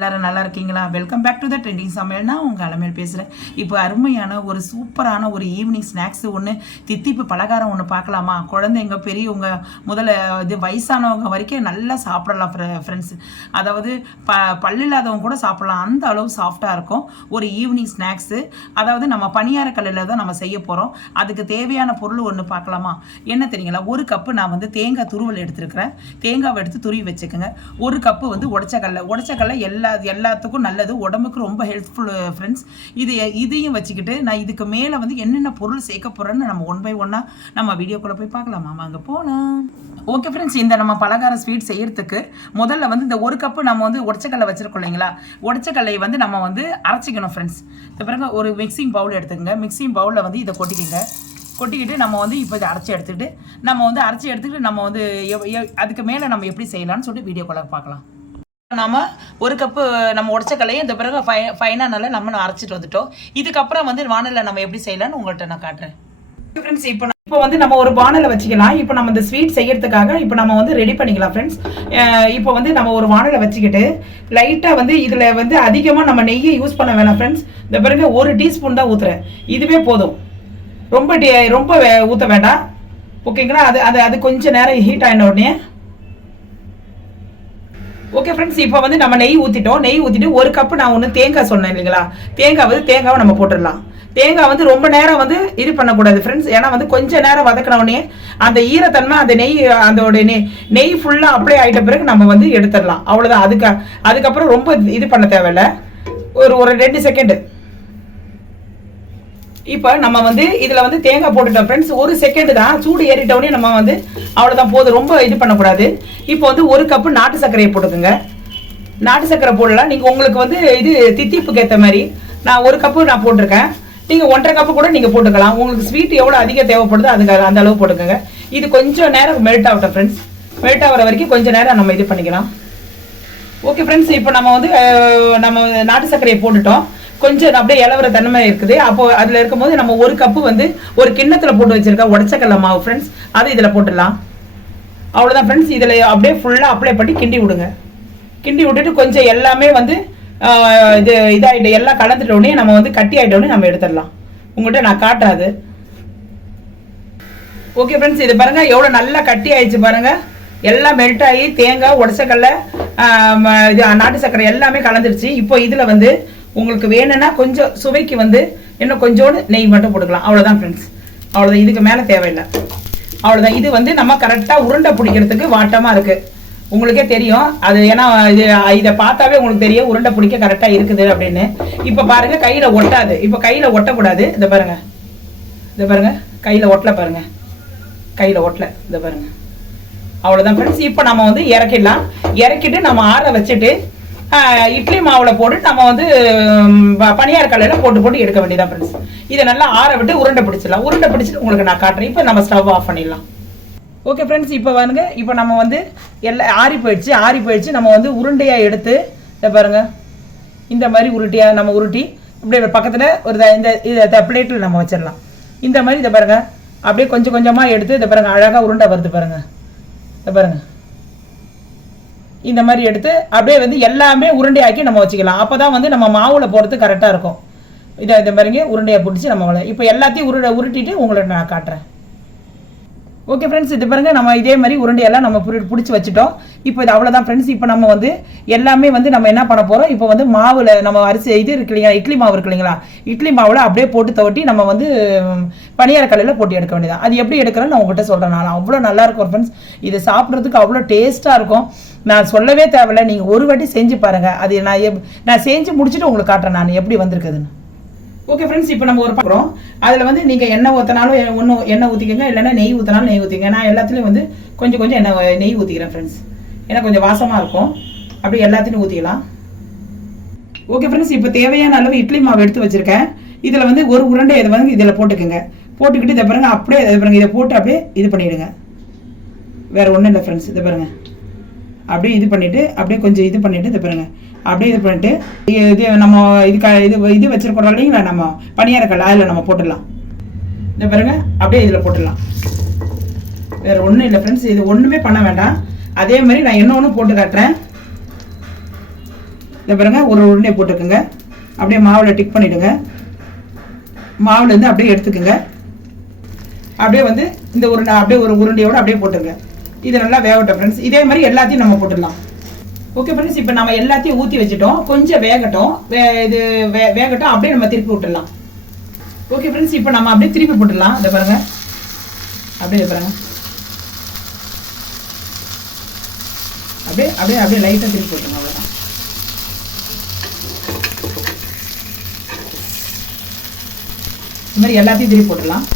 எல்லாரும் நல்லா இருக்கீங்களா? Welcome back to the trending சமையல். நான் உங்கள் அலமேல் பேசுகிறேன். இப்போ அருமையான ஒரு சூப்பரான ஒரு ஈவினிங் ஸ்நாக்ஸ் ஒன்று, தித்திப்பு பலகாரம் ஒன்று பார்க்கலாமா? குழந்தைங்க பெரியவங்க முதல்ல இது வயசானவங்க வரைக்கும் நல்லா சாப்பிடலாம் ஃப்ரெண்ட்ஸ். அதாவது பல்லு இல்லாதவங்க கூட சாப்பிடலாம், அந்த அளவு சாஃப்டாக இருக்கும் ஒரு ஈவினிங் ஸ்நாக்ஸு. அதாவது நம்ம பணியார கல்லில் தான் நம்ம செய்ய போகிறோம். அதுக்கு தேவையான பொருள் ஒன்று பார்க்கலாமா? என்ன தெரியுங்களா? ஒரு கப்பு நான் வந்து தேங்காய் துருவல் எடுத்துருக்கிறேன். தேங்காவை எடுத்து துருவி வச்சுக்கோங்க. ஒரு கப்பு வந்து உடச்சக்கல்லை எல்லாத்துக்கும் நல்லது, உடம்புக்கு ரொம்ப ஹெல்ப்ஃபுல் ஃப்ரெண்ட்ஸ். இதையும் வச்சுக்கிட்டு நான் இதுக்கு மேலே வந்து என்னென்ன பொருள் சேர்க்க போகிறேன்னு நம்ம ஒன் பை ஒன்னாக நம்ம வீடியோக்குள்ளே போய் பார்க்கலாமா? வாங்க போகலாம். ஓகே ஃப்ரெண்ட்ஸ், இந்த நம்ம பலகார ஸ்வீட் செய்யறதுக்கு முதல்ல வந்து இந்த ஒரு கப்பு நம்ம வந்து உடச்சக்கல்லை வச்சுருக்கோம் இல்லைங்களா? உடச்சக்கல்லையை வந்து நம்ம வந்து அரைச்சிக்கணும் ஃப்ரெண்ட்ஸ். இந்த பிறகு ஒரு மிக்சிங் பவுல் எடுத்துக்கோங்க. மிக்சிங் பவுலில் வந்து இதை கொட்டிக்கிட்டு நம்ம வந்து இப்போ இதை அரைச்சி எடுத்துக்கிட்டு நம்ம வந்து அதுக்கு மேலே நம்ம எப்படி செய்யலாம்னு சொல்லிட்டு வீடியோக்குள்ளே பார்க்கலாம். நம்ம ஒரு கப்பு நம்ம உடச்சக்கல்லையும் இந்த பிறகு ஃபைனாக நல்லா நம்ம அரைச்சிட்டு வந்துட்டோம். இதுக்கப்புறம் வந்து வானலில் நம்ம எப்படி செய்யலாம்னு உங்கள்கிட்ட நான் காட்டுறேன் ஃப்ரெண்ட்ஸ். இப்போ வந்து நம்ம ஒரு வானலை வச்சுக்கலாம். இப்போ நம்ம இந்த ஸ்வீட் செய்யறதுக்காக இப்போ நம்ம வந்து ரெடி பண்ணிக்கலாம் ஃப்ரெண்ட்ஸ். இப்போ வந்து நம்ம ஒரு வானலை வச்சுக்கிட்டு லைட்டாக வந்து இதில் வந்து அதிகமாக நம்ம நெய்யை யூஸ் பண்ண வேணாம் ஃப்ரெண்ட்ஸ். இந்த பிறகு 1 டீஸ்பூன் தான் ஊற்றுறேன், இதுவே போதும். ரொம்ப ஊற்ற வேண்டாம், ஓகேங்களா? அது கொஞ்சம் நேரம் ஹீட் ஆகின உடனே ஓகே ஃப்ரெண்ட்ஸ். இப்போ வந்து நம்ம நெய் ஊற்றிட்டு ஒரு கப்பு நான் ஒன்று தேங்காய் சொன்னேன் இல்லைங்களா? தேங்காவை நம்ம போட்டுடலாம். தேங்காய் வந்து ரொம்ப நேரம் வந்து இது பண்ணக்கூடாது ஃப்ரெண்ட்ஸ். ஏன்னா வந்து கொஞ்சம் நேரம் வதக்கினோடனே அந்த ஈரத்தன்மை அந்த அதோட நெய் ஃபுல்லாக அப்ளை ஆகிட்ட பிறகு நம்ம வந்து எடுத்துடலாம், அவ்வளோதான். அதுக்கப்புறம் ரொம்ப இது பண்ண தேவையில்லை, ஒரு 2 செகண்டு. இப்போ நம்ம வந்து இதில் வந்து தேங்காய் போட்டுட்டோம் ஃப்ரெண்ட்ஸ். 1 செகண்ட் தான், சூடு ஏறிட்டோடனே நம்ம வந்து அவ்வளோதான், போதும், ரொம்ப இது பண்ணக்கூடாது. இப்போ வந்து 1 கப்பு நாட்டு சர்க்கரையை போட்டுக்கோங்க. நாட்டு சர்க்கரை போடலாம், நீங்கள் உங்களுக்கு வந்து இது தித்திப்புக்கு ஏற்ற மாதிரி. நான் 1 கப்பு நான் போட்டிருக்கேன், நீங்கள் 1.5 கப்பு கூட நீங்கள் போட்டுக்கலாம். உங்களுக்கு ஸ்வீட் எவ்வளோ அதிகம் தேவைப்படுதோ அந்த அளவு போட்டுக்கோங்க. இது கொஞ்சம் நேரம் மெல்ட் ஆகட்டும் ஃப்ரெண்ட்ஸ். மெல்ட் ஆகிற வரைக்கும் கொஞ்சம் நேரம் நம்ம இது பண்ணிக்கலாம். ஓகே ஃப்ரெண்ட்ஸ், இப்போ நம்ம வந்து நம்ம நாட்டு சர்க்கரையை போட்டுட்டோம். கொஞ்சம் அப்படியே இலவர தன்மை இருக்குது. அப்போ அதில் இருக்கும்போது நம்ம 1 கப்பு வந்து ஒரு கிண்ணத்தில் போட்டு வச்சிருக்கோம் உடச்சக்கல்ல மாவு ஃப்ரெண்ட்ஸ், அதை இதில் போட்டுடலாம். அவ்வளோதான் ஃப்ரெண்ட்ஸ். இதில் அப்படியே ஃபுல்லாக அப்ளை பண்ணி கிண்டி விடுங்க. கிண்டி விட்டுட்டு கொஞ்சம் எல்லாமே வந்து இதாகிட்டு எல்லாம் கலந்துட்டோடனே நம்ம வந்து கட்டி ஆகிட்டோடனே நம்ம எடுத்துடலாம். உங்கள்கிட்ட நான் காட்டாது. ஓகே ஃப்ரெண்ட்ஸ், இது பாருங்க எவ்வளோ நல்லா கட்டி ஆயிடுச்சு பாருங்க. எல்லாம் மெல்ட் ஆகி தேங்காய் உடச்சக்கல்ல நாட்டு சர்க்கரை எல்லாமே கலந்துருச்சு. இப்போ இதில் வந்து உங்களுக்கு வேணும்னா கொஞ்சம் சுவைக்கு வந்து இன்னும் கொஞ்சோடு நெய் மட்டும் போட்டுக்கலாம், அவ்வளோதான் ஃப்ரெண்ட்ஸ். அவ்வளோதான், இதுக்கு மேலே தேவையில்லை, அவ்வளோதான். இது வந்து நம்ம கரெக்டாக உருண்டை பிடிக்கிறதுக்கு வாட்டமாக இருக்குது, உங்களுக்கே தெரியும் அது. ஏன்னா இதை பார்த்தாவே உங்களுக்கு தெரியும் உருண்டை பிடிக்க கரெக்டாக இருக்குது அப்படின்னு. இப்போ பாருங்கள் கையில் ஒட்டாது. இப்போ கையில் ஒட்டக்கூடாது. இதை பாருங்க கையில் ஒட்டலை பாருங்க, கையில் ஒட்டலை. இதை பாருங்க, அவ்வளோதான் ஃப்ரெண்ட்ஸ். இப்போ நம்ம வந்து இறக்கிட்டு நம்ம ஆற வச்சுட்டு இட்லி மாவில் போட்டு நம்ம வந்து பனியார கல்லில் போட்டு எடுக்க வேண்டியதான் ஃப்ரெண்ட்ஸ். இதை நல்லா ஆற விட்டு உருண்டை பிடிச்சிட்டு உங்களுக்கு நான் காட்டுறேன். இப்போ நம்ம ஸ்டவ் ஆஃப் பண்ணிடலாம். ஓகே ஃப்ரெண்ட்ஸ், இப்போ பாருங்க, இப்போ நம்ம வந்து எல்லாம் ஆறி போயிடுச்சு. நம்ம வந்து உருண்டையாக எடுத்து இதை பாருங்க, இந்த மாதிரி நம்ம உருட்டி இப்படி பக்கத்தில் இந்த பிளேட்டில் நம்ம வச்சிடலாம். இந்த மாதிரி இதை பாருங்க, அப்படியே கொஞ்சம் கொஞ்சமாக எடுத்து இதை பாருங்க, அழகாக உருண்டை வருது பாருங்க. இதை பாருங்க, இந்த மாதிரி எடுத்து அப்படியே வந்து எல்லாமே உருண்டையாக்கி நம்ம வச்சுக்கலாம். அப்போ தான் வந்து நம்ம மாவில் போகிறது கரெக்டாக இருக்கும். இந்த மாதிரிங்க உருண்டையை பிடிச்சி நம்ம இப்போ எல்லாத்தையும் உருட்டிட்டு உங்களுக்கு நான் காட்டுறேன். ஓகே ஃப்ரெண்ட்ஸ், இது பாருங்க, நம்ம இதே மாதிரி உருண்டையெல்லாம் நம்ம பிடிச்சி வச்சுட்டோம். இப்போ இது அவ்வளோதான் ஃப்ரெண்ட்ஸ். இப்போ நம்ம வந்து எல்லாமே வந்து நம்ம என்ன பண்ண போகிறோம், இப்போ வந்து மாவில் நம்ம அரிசி இது இருக்கு இல்லைங்களா, இட்லி மாவு இருக்கு இல்லைங்களா, இட்லி மாவில் அப்படியே போட்டு தவட்டி நம்ம வந்து பனியார கல்லில் போட்டு எடுக்க வேண்டியதான். அது எப்படி எடுக்கிறேன்னு நான் உங்கள்கிட்ட சொல்கிறேன். நான் அவ்வளோ நல்லாயிருக்கும் ஃப்ரெண்ட்ஸ். இது சாப்பிட்றதுக்கு அவ்வளோ டேஸ்ட்டாக இருக்கும். நான் சொல்லவே தேவையில்லை, நீங்கள் ஒரு வாட்டி செஞ்சு பாருங்கள். அது நான் செஞ்சு முடிச்சுட்டு உங்களுக்கு காட்டுறேன் நான் எப்படி வந்திருக்குதுன்னு. ஓகே ஃப்ரெண்ட்ஸ், இப்போ நம்ம ஒரு பார்க்குறோம். அதில் வந்து நீங்கள் எண்ணெய் ஊற்றினாலும் எண்ணெய் ஊற்றிக்கங்க, இல்லைன்னா நெய் ஊற்றினாலும் நெய் ஊற்றிங்க. நான் எல்லாத்துலேயும் வந்து கொஞ்சம் நெய் ஊற்றிக்கிறேன் ஃப்ரெண்ட்ஸ், ஏன்னா கொஞ்சம் வாசமாக இருக்கும். அப்படி எல்லாத்தையும் ஊற்றிக்கலாம். ஓகே ஃப்ரெண்ட்ஸ், இப்போ தேவையான அளவு இட்லி மாவு எடுத்து வச்சுருக்கேன். இதில் வந்து ஒரு உருண்டை இதை வந்து இதில் போட்டுக்கோங்க. போட்டுக்கிட்டு இதை பாருங்க, அப்படியே இதை பாருங்க, இதை போட்டு அப்படியே இது பண்ணிவிடுங்க. வேறு ஒன்றும் இல்லை ஃப்ரெண்ட்ஸ். இதை பாருங்கள், அப்படியே இது பண்ணிவிட்டு அப்படியே கொஞ்சம் இது பண்ணிவிட்டு இதை பாருங்கள், அப்படியே இது பண்ணிட்டு இது நம்ம இது வச்சிருக்கோம் இல்லைங்களா, நம்ம பனியாரக்கல் அதில் நம்ம போட்டுடலாம். இந்த பாருங்க, அப்படியே இதில் போட்டுடலாம். வேறு ஒன்றும் இல்லை ஃப்ரெண்ட்ஸ், இது ஒன்றுமே பண்ண வேண்டாம். அதே மாதிரி நான் இன்னொன்று போட்டு காட்டுறேன். இதை பாருங்க ஒரு உருண்டை போட்டுக்கோங்க. அப்படியே மாவில் டிக் பண்ணிவிடுங்க. மாவுலேருந்து அப்படியே எடுத்துக்கோங்க. அப்படியே வந்து இந்த உருண்டை அப்படியே ஒரு உருண்டையோடு அப்படியே போட்டுருங்க. இது நல்லா வேகட்டும் ஃப்ரெண்ட்ஸ். இதே மாதிரி எல்லாத்தையும் நம்ம போட்டுடலாம். ஓகே ஃப்ரெண்ட்ஸ், இப்போ நம்ம எல்லாத்தையும் ஊற்றி வச்சுட்டோம். கொஞ்சம் வேகட்டும். இது வேகட்டும். அப்படியே நம்ம திருப்பி விட்டுடலாம். ஓகே ஃப்ரெண்ட்ஸ், இப்போ நம்ம அப்படியே திருப்பி போட்டுடலாம். இதை பாருங்க, அப்படியே பாருங்க, அப்படியே அப்படியே அப்படியே லைட்டாக திருப்பி போட்டுருங்க. அவ்வளோதான். இந்த மாதிரி எல்லாத்தையும் திருப்பி போட்டுடலாம்.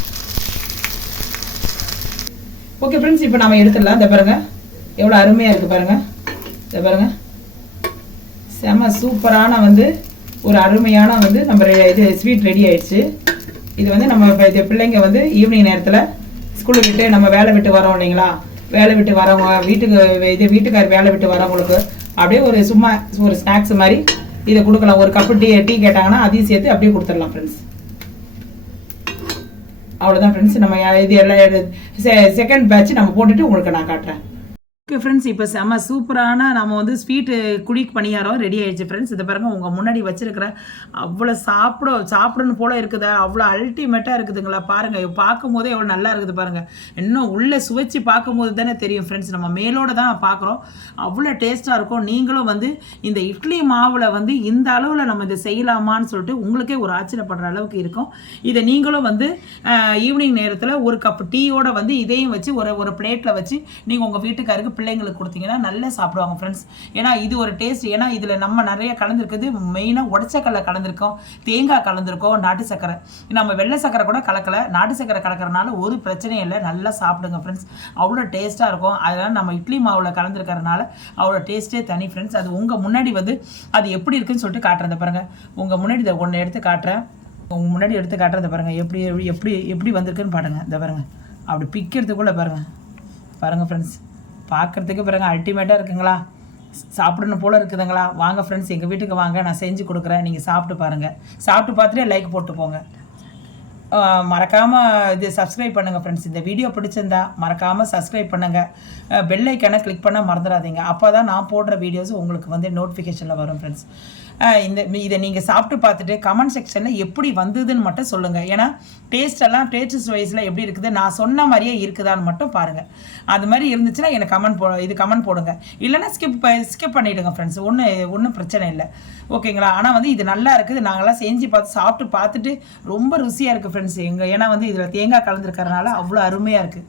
ஓகே ஃப்ரெண்ட்ஸ், இப்போ நம்ம எடுத்துடலாம். இந்த பாருங்க எவ்வளோ அருமையாக இருக்குது பாருங்க. இதை பாருங்க, செம சூப்பரான வந்து ஒரு அருமையான வந்து நம்ம இது ஸ்வீட் ரெடி ஆயிடுச்சு. இது வந்து நம்ம இப்போ இது பிள்ளைங்க வந்து ஈவினிங் நேரத்தில் ஸ்கூலில் விட்டு நம்ம வேலை விட்டு வரோம் இல்லைங்களா, வேலை விட்டு வரவங்க வீட்டுக்கார் வேலை விட்டு வரவங்களுக்கு அப்படியே ஒரு சும்மா ஒரு ஸ்நாக்ஸ் மாதிரி இதை கொடுக்கலாம். ஒரு கப்பு டீ கேட்டாங்கன்னா அதையும் சேர்த்து அப்படியே கொடுத்துடலாம் ஃப்ரெண்ட்ஸ். அவ்வளோதான் ஃப்ரெண்ட்ஸ். நம்ம இது எல்லாம் செகண்ட் பேட்ச் நம்ம போட்டுட்டு உங்களுக்கு நான் காட்டுறேன். ஓகே ஃப்ரெண்ட்ஸ், இப்போ செம்ம சூப்பரான நம்ம வந்து ஸ்வீட்டு குழி பணியாரம் ரெடி ஆயிடுச்சு ஃப்ரெண்ட்ஸ். இதை பாருங்கள், உங்கள் முன்னாடி வச்சிருக்கிற அவ்வளோ சாப்பிடணும் போல இருக்குதா, அவ்வளோ அல்டிமேட்டாக இருக்குதுங்களா பாருங்கள். பார்க்கும் போதே எவ்வளோ நல்லா இருக்குது பாருங்கள். இன்னும் உள்ளே சுவைச்சு பார்க்கும் போது தானே தெரியும் ஃப்ரெண்ட்ஸ். நம்ம மேலோடு தான் பார்க்குறோம். அவ்வளோ டேஸ்ட்டாக இருக்கும். நீங்களும் வந்து இந்த இட்லி மாவில் வந்து இந்த அளவில் நம்ம இதை செய்யலாமான்னு சொல்லிட்டு உங்களுக்கே ஒரு ஆச்சரியப்படுற அளவுக்கு இருக்கும். இதை நீங்களும் வந்து ஈவினிங் நேரத்தில் ஒரு கப் டீயோட வந்து இதையும் வச்சு ஒரு பிளேட்டில் வச்சு நீங்கள் உங்கள் வீட்டுக்காருக்கு பிள்ளைங்களுக்கு கொடுத்தீங்கன்னா நல்லா சாப்பிடுவாங்க ஃப்ரெண்ட்ஸ். ஏன்னா இது ஒரு டேஸ்ட். ஏன்னா இதில் நம்ம நிறைய கலந்துருக்குது. மெயினாக உடச்சக்கல்ல கலந்துருக்கோம், தேங்காய் கலந்துருக்கோம், நாட்டு சக்கரை. நம்ம வெள்ளை சக்கரை கூட கலக்கலை, நாட்டு சக்கரை கலக்கிறனால ஒரு பிரச்சனையும் இல்லை. நல்லா சாப்பிடுங்க ஃப்ரெண்ட்ஸ். அவ்வளோ டேஸ்ட்டாக இருக்கும். அதனால் நம்ம இட்லி மாவில் கலந்துருக்கிறதுனால அவ்வளோ டேஸ்ட்டே தனி ஃப்ரெண்ட்ஸ். அது உங்கள் முன்னாடி வந்து அது எப்படி இருக்குன்னு சொல்லிட்டு காட்டுறத பாருங்கள். உங்கள் முன்னாடி இதை ஒன்று எடுத்து காட்டுறேன். உங்கள் முன்னாடி எடுத்து காட்டுறத பாருங்கள். எப்படி எப்படி எப்படி வந்திருக்குன்னு பாருங்கள். இதை பாருங்கள், அப்படி பிக்கிறதுக்குள்ளே பாருங்கள் ஃப்ரெண்ட்ஸ். பார்க்குறதுக்கு பாருங்க அல்டிமேட்டாக இருக்குங்களா, சாப்பிடணும் போல் இருக்குதுங்களா. வாங்க ஃப்ரெண்ட்ஸ், எங்கள் வீட்டுக்கு வாங்க, நான் செஞ்சு கொடுக்குறேன். நீங்கள் சாப்பிட்டு பாருங்கள். சாப்பிட்டு பார்த்துட்டு லைக் போட்டு போங்க. மறக்காமல் இது சப்ஸ்கிரைப் பண்ணுங்கள் ஃப்ரெண்ட்ஸ். இந்த வீடியோ பிடிச்சிருந்தா மறக்காமல் சப்ஸ்கிரைப் பண்ணுங்கள். பெல் ஐக்கானை கிளிக் பண்ண மறந்துடாதீங்க. அப்போ தான் நான் போடுற வீடியோஸ் உங்களுக்கு வந்து நோட்டிஃபிகேஷனில் வரும் ஃப்ரெண்ட்ஸ். இதை நீங்கள் சாப்பிட்டு பார்த்துட்டு கமெண்ட் செக்ஷனில் எப்படி வந்ததுன்னு மட்டும் சொல்லுங்கள். ஏன்னா டேஸ்ட் வைஸில் எப்படி இருக்குது, நான் சொன்ன மாதிரியே இருக்குதான்னு மட்டும் பாருங்கள். அது மாதிரி இருந்துச்சுன்னா எனக்கு கமெண்ட் போடுங்க. இல்லைன்னா ஸ்கிப் பண்ணிவிடுங்க ஃப்ரெண்ட்ஸ். ஒன்றும் பிரச்சனை இல்லை, ஓகேங்களா. ஆனால் வந்து இது நல்லா இருக்குது. நாங்களாம் செஞ்சு சாப்பிட்டு பார்த்துட்டு ரொம்ப ருசியாக இருக்குது ஃப்ரெண்ட்ஸ். ஏன்னா வந்து இதில் தேங்காய் கலந்துருக்கறனால அவ்வளோ அருமையாக இருக்குது.